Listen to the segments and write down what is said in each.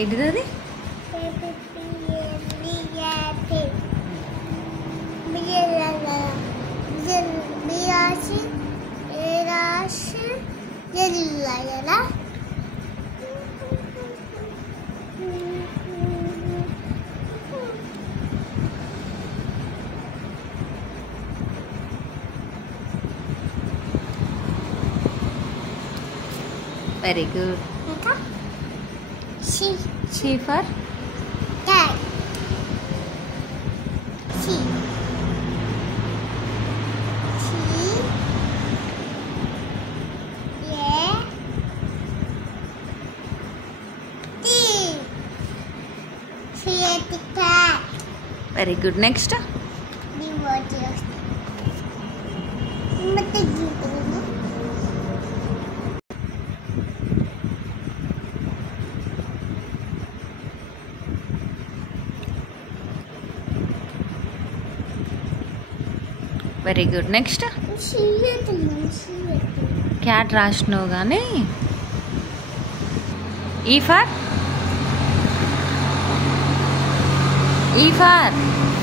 ఏంటిది అది? Very good. C for cat. C. Cat. Very good. Next. Very good. Next. Cat రాసినావు కానీ E for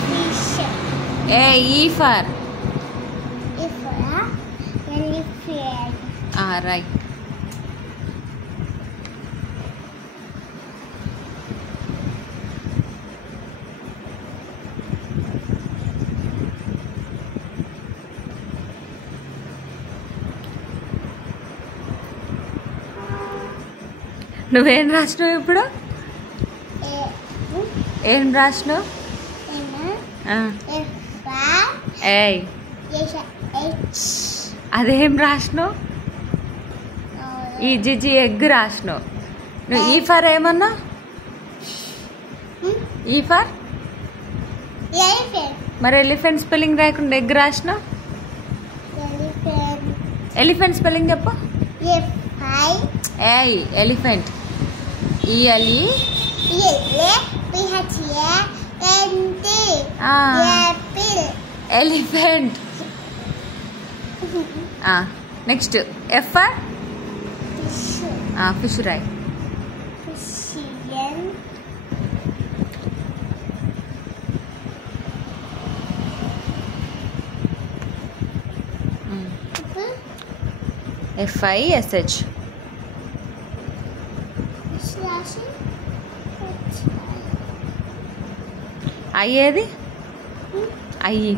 Fish. E for Elephant. right. నువ్వేం రాసినావు ఇప్పుడు? ఏం రాసినావు? ఏయ్ అదేం రాసినావు? ఈ జిజి ఎగ్ రాసినావు. నువ్వు ఈ ఫర్ ఏమన్నా? ఈ ఫర్ మరి ఎలిఫెంట్ స్పెల్లింగ్ రాయకుండా ఎగ్ రాసినావు. ఎలిఫెంట్ స్పెల్లింగ్ చెప్పు. ఏయ్ elephant ELE elephant. Next F for fish రాయ్. FISH అయ్యేది అయ్యి.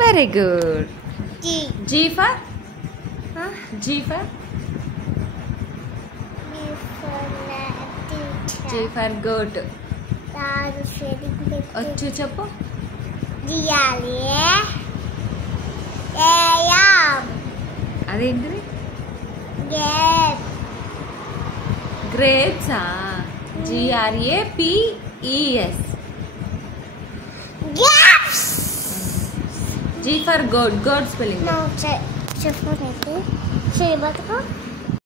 Very good. G for G for goat. వచ్చు చెప్పు. అదేంటిది? Grapes. GRAPES. G for goat. Goat spelling. No, చెప్పు.